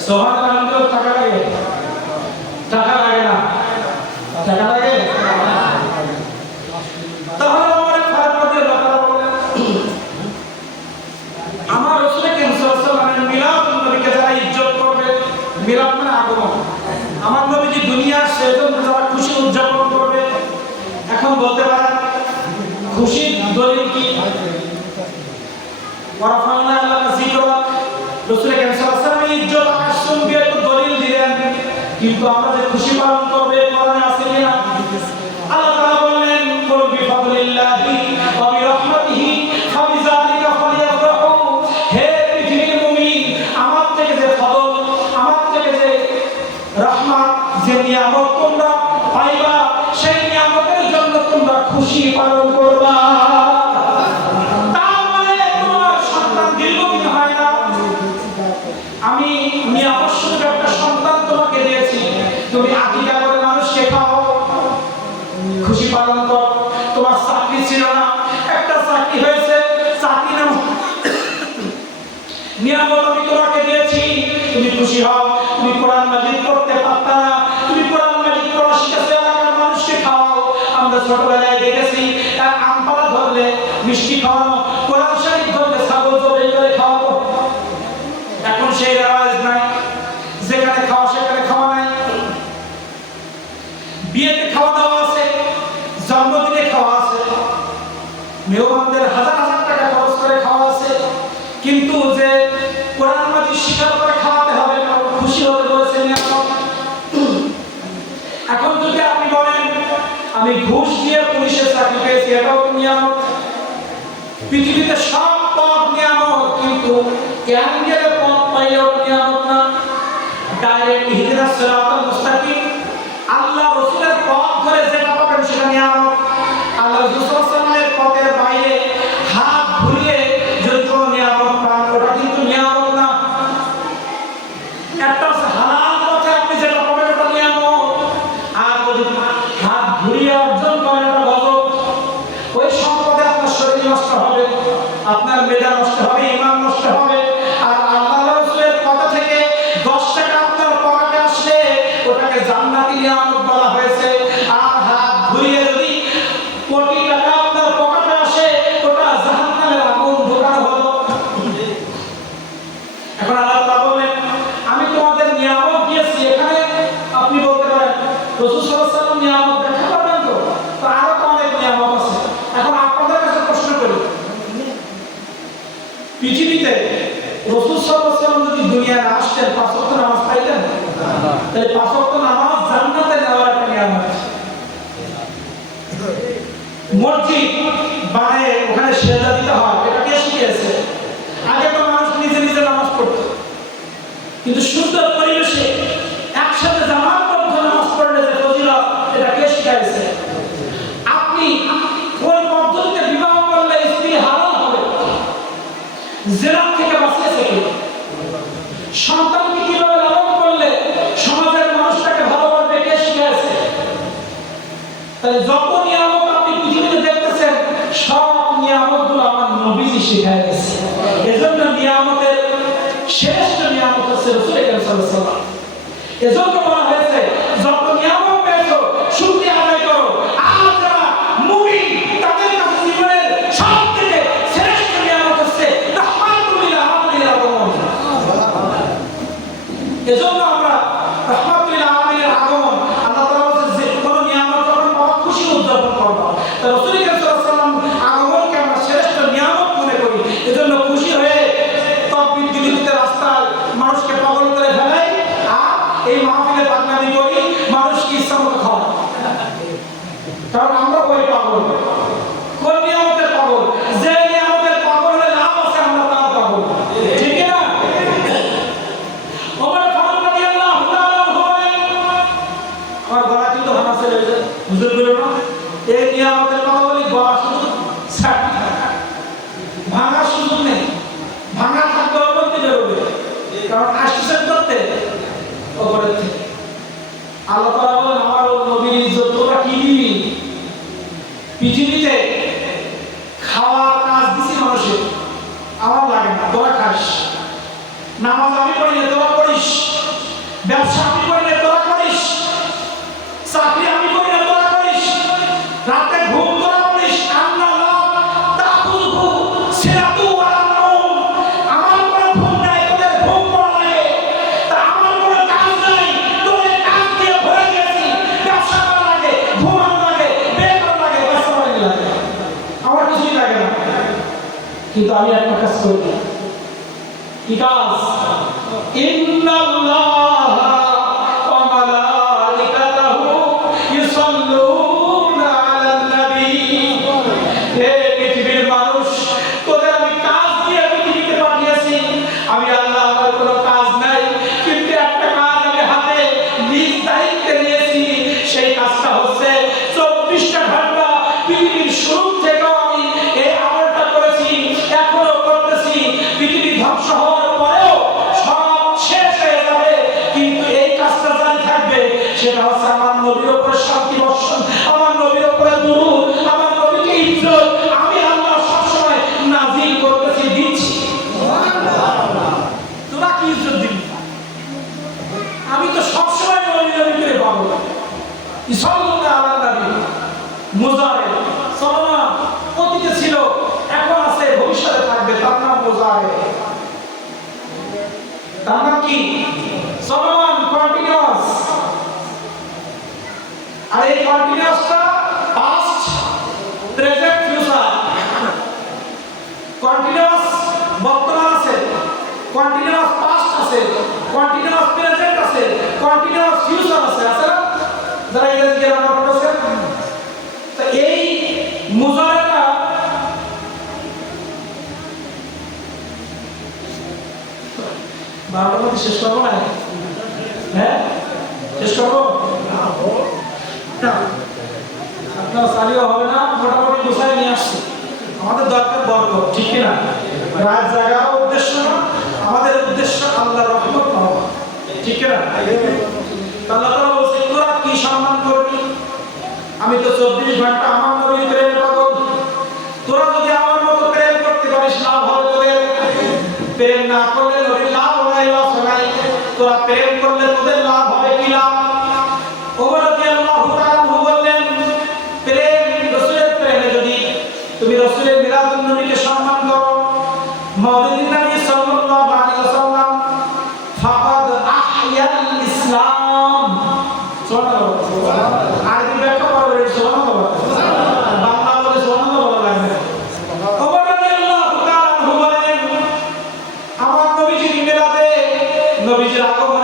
সুবহানাল্লাহ। টাকা লাগে? টাকা লাগে না? টাকা লাগে? তাহলে আমার ফারুক রাদিয়াল্লাহু তাআলা বলেন, আমার রাসূল করিম সাল্লাল্লাহু আলাইহি ওয়াসাল্লামের মিলাদুন নবীকে যারা ইজ্জত করবে, মিলাদ মানে আগমন, আমার নবীজি দুনিয়া সেজন্য যারা খুশি উদযাপন করবে। এখন বলতে পারেন খুশির দলিল কি? ওয়ারাফানা লাকা যিকরাক, রাসূল করিম সাল্লাল্লাহু আলাইহি ওয়াসাল্লামের ইজ্জত আকাশ চুম্বি একটু দলিল দিলেন, কিন্তু আমরা যে খুশি পালন করবে কোরআনে আছে কিনা? আল্লাহ তাআলা বললেন, কুল বিফাদলিল্লাহি ওয়া বিরহমাতিহি ফাবিযালিকা ফালইফরাহু। হে পৃথিবীর মুমিন, আমার থেকে যে ফজল, আমার থেকে যে রহমত, যে নিয়ামত তোমরা পাইবা, সেই নিয়ামতের জন্য তোমরা খুশি পালন করবা। তার মানে তোমার সন্তান দীর্ঘদিন হয় না, আমি নিয়ামত স্বরূপ একটা সন্তান তোমাকে দিয়েছি, তুমি আকিকা করে মানুষকে খাও, খুশি পালন করো। তোমার চাকরি ছিল না, একটা চাকরি হয়েছে, চাকরি নাম নিয়ামত আমি তোমাকে দিয়েছি, তুমি খুশি হও। তুমি কোরআন মাজিদ পড়তে পারতা না, তুমি কোরআন মাজিদ পড়া শিখেছো, এলাকার মানুষকে খাওয়াও। আমরা ছোটবেলায় দেখেছি আম পাড়া ধরলে মিষ্টি খাওয়ানো, কোরআন শরীফ ধরলে ছাগল জবাই করে খাওয়ানো। এখন সেই রেওয়াজ নাই, যেখানে খাওয়া সেখানে খাওয়া নাই। বিয়েতে খাওয়া দাওয়া আছে, জন্মদিনে খাওয়া আছে, মেহমানদের হাজার হাজার টাকা খরচ করে খাওয়া আছে, কিন্তু যে কোরআন মাজিদ শিকার করে খাওয়াতে হবে, খুশি হতে বলেছে নিয়ামত। এখন যদি আপনি বলেন আমি ঘুষ দিয়ে পুলিশের চাকরি পেয়েছি, এটাও নিয়ামত। পৃথিবীতে সব পদ নিয়ামত, কিন্তু ক্যাঙ্গের পদ পাইলেও নিয়ামত না। ডাইরেক্ট ইহদিনাস সিরাতাল মুস্তাকিম, আল্লাহ রাসূলের পথ ধরে যেটা পাবেন সেটা নিয়ামত। আল্লাহ রাসূল সাল্লাল্লাহু আলাইহি ওয়াসাল্লামের পথের বাইরে হাত ঘুরিয়ে যদি কোনো নিয়ামত পান, ওটা কিন্তু নিয়ামত না। একটা হালাল পথে আপনি যেটা পাবেন ওটা নিয়ামত, আর যদি হাত ঘুরিয়ে অর্জন করেন ওটা গজব। ওই সম্পদে আপনার শরীর নষ্ট হবে, আপনার মেধা নষ্ট হবে, ঈমান নষ্ট হবে। আর আল্লাহ রাসূলের কথা থেকে 10 টাকা আপনার পকেটে আসলে ওটাকে জান্নাতি নিয়ামত বলা হয়েছে। আর হাত ঘুরিয়ে যদি কোটি টাকা আপনার পকেটে আসে, ওটা জাহান্নামের আগুন ঢোকানো হলো। এখন আল্লাহ তাআলা বলেন, আমি তোমাদের নিয়ামত দিয়েছি। এখানে আপনি বলতে পারেন রাসূল সাল্লাল্লাহু আলাইহি ওয়াসাল্লাম নিয়ামত দেখা করবেন তো আরো তো অনেক নিয়ামত আছে। এখন আপনাদের কাছে প্রশ্ন করি, পৃথিবীতে রাসূল সাল্লাল্লাহু আলাইহি ওয়াসাল্লাম যদি দুনিয়ায় আসতেন 5 ওয়াক্ত নামাজ পাইতেন? তাহলে 5 ওয়াক্ত নামাজ জান্নাতে নেওয়ার একটা নিয়ামত। মসজিদ বানায় ওখানে সেজদা দিতে হয়, এটা কে শিখিয়েছে? আগে তো মানুষ নিজে নিজে নামাজ পড়তো, কিন্তু সুন্দর পরিবেশে একসাথে জামাতবদ্ধ নামাজ পড়লে যে ফজিলত, এটা কে শিখাইছে? আপনি কোন পদ্ধতিতে বিবাহ করলে স্ত্রী হালাল হবে, জিনা থেকে বাঁচিয়েছে কে? সন্তানকে কিভাবে লালন করলে সমাজের মানুষটাকে ভালোবাসবে, কে শিখাইছে? তাহলে যত নিয়ামত আপনি পৃথিবীতে দেখতেছেন, সব নিয়ামতগুলো আমার নবীজি শিখাই গেছে। এজন্য নিয়ামতের শ্রেষ্ঠ নিয়ামত হচ্ছে রাসূল করিম সাল্লাল্লাহু আলাইহি ওয়াসাল্লাম। এজন্য বলা হয়েছে যত নিয়ামত পেয়েছো শুকরিয়া আদায় করো। আর যারা মুমিন তাদের কাছে জীবনের সবথেকে শ্রেষ্ঠ নিয়ামত হচ্ছে রাহমাতুল লিল আলামিন আগমন। এজন্য আমরা রাহমাতুল লিল আলামিনের আগমন, আল্লাহ তাআলা বলেছেন যে কোন নিয়ামত যখন পাওয়া খুশি উদযাপন করবা। তো রাসূল করিম সাল্লাল্লাহু আলাইহি ওয়াসাল্লাম আগমনকে আমরা শ্রেষ্ঠ নিয়ামত মনে করি। এজন্য খুশি হয়ে তকবীর দিতে রাস্তায় মানুষকে পাগল করে ফেলাই, আর এই মাহফিলে বাদনামি করি, মানুষকে ইচ্ছা মতো খাওয়া। কারণ আমরা ওই পাগল। কোন নিয়ামতের পাগল? যে নিয়ামতের পাগল হলে লাভ আছে, আমরা তার পাগল, ঠিক না? ওমর ফারুক রাদিয়াল্লাহু তাআলা বলেন, আমার গলা কিন্তু ভাঙা ছিল, হুজুর বলল না এই নিয়ামতের কথা বলি, গলা শুধু ভাঙার সুযোগ নেই, ভাঙা থাকবে অবন্তি বেরোবে, কারণ আসছেন করতে ওপরের থেকে। আল্লাহ তাআলা বলেন, আমার নবীর ইজ্জত তোরা কি দিবি? পৃথিবীতে খাওয়ার কাজ দিছি মানুষের, আমার লাগে না, তোরা খাস। নামাজ আমি পড়ি না তোরা করিস, ব্যবসা আমি করি না তোরা করিস, চাকরি আমি করি না তোরা করিস, রাতে ঘুম তোরা করিস, আন্না লা তাকুলহু সিরাতু ওয়ালা নাওম। আমার কোনো ঘুম নাই, তোদের ঘুম পড়া লাগে। তা আমার কোনো কাজ নাই, তোদের কাজ দিয়ে ভরে গেছি। ব্যবসা করা লাগে, ঘুমানো লাগে, বের করা লাগে, ব্যবসা লাগে, আমার কিছুই লাগে না। কিন্তু আমি একটা কাজ করি। কি কাজ? ইন্নাল্লাহা ওয়া মালাইকাতাহু ইউসাল্লুনা আলান নবী। হে পৃথিবীর মানুষ, তোদের আমি কাজ দিয়ে পৃথিবীতে পাঠিয়েছি। আমি আল্লাহ, আমার কোনো কাজ নাই, কিন্তু একটা কাজ আমি হাতে নিজ দায়িত্বে নিয়েছি। সেই কাজটা হচ্ছে 24টা ঘন্টা পৃথিবীর শুরু থেকে আমি এই আমলটা করেছি, এখনো করতেছি। পৃথিবী ধ্বংস হওয়ার পরেও সব শেষ হয়ে যাবে, কিন্তু এই কাজটা জারি থাকবে। সেটা হচ্ছে আমার নবীর উপরে শান্তি বর্ষণ, আমার নবীর উপরে দুরূদ, আমার নবীকে ইজ্জত আমি আল্লাহ সবসময় নাযিল করতেছি, দিচ্ছি। তোরা কি ইজ্জত দিবি? আমি তো সবসময় নবী নবী করে পাবো। ইসলামে আলাদা নবী মুজাহিদ সালাম অতীতে ছিল, এখন আছে, ভবিষ্যতে থাকবে। তার নাম মুজাহিদ। তার নাম কি? সালাম, কন্টিনিউয়াস। আর এই কন্টিনিউয়াসটা পাস্ট, প্রেজেন্ট, ফিউচার। কন্টিনিউয়াস বর্তমান আছে, কন্টিনিউয়াস পাস্ট আছে, কন্টিনিউয়াস প্রেজেন্ট আছে, কন্টিনিউয়াস ফিউচার আছে। আছে না? যারা ইংরেজি গ্রামার পড়েছেন, তো এই মুজাহিদটা বারোটার মধ্যে শেষ করবো না? হ্যাঁ, শেষ করবো না? আপনার চালিয়ে হবে না, মোটামুটি গোছায় নিয়ে আসছে। আমাদের দরকার বরকত, ঠিক কিনা? রাত জাগাও উদ্দেশ্য না, আমাদের উদ্দেশ্য আল্লাহর রহমত পাওয়া, ঠিক কিনা? আল্লাহ তাআলা বলছে, তোরা কি সম্মান করবি? আমি তো 24 ঘন্টা আমার নবীর প্রেম পাগল। তোরা যদি আমার মতো প্রেম করতে পারিস, লাভ হবে তোদের। প্রেম না করলে নবীর লাভ হয়, লস হয়। তোরা প্রেম করলে তোদের লাভ হবে, কি লাভ? ওমর রাদিয়াল্লাহু তাআলা বললেন, প্রেম, রাসূলের প্রেমে যদি তুমি রাসূলের মিলাদুন নবীকে সম্মান করো, মাওলিদুন নবী সাল্লাল্লাহু আলাইহি ওয়াসাল্লাম, ফাকাদ আহইয়াল ইসলাম। সুবহানাল্লাহ। আরবি ব্যাখ্যা করবে, সুবহানাল্লাহ। বাংলা বলে সুবহানাল্লাহ বলা লাগবে। ওমর রাদিয়াল্লাহু তাআলা বলেন, আমার নবীজির মিলাদে, নবীজির আগমনে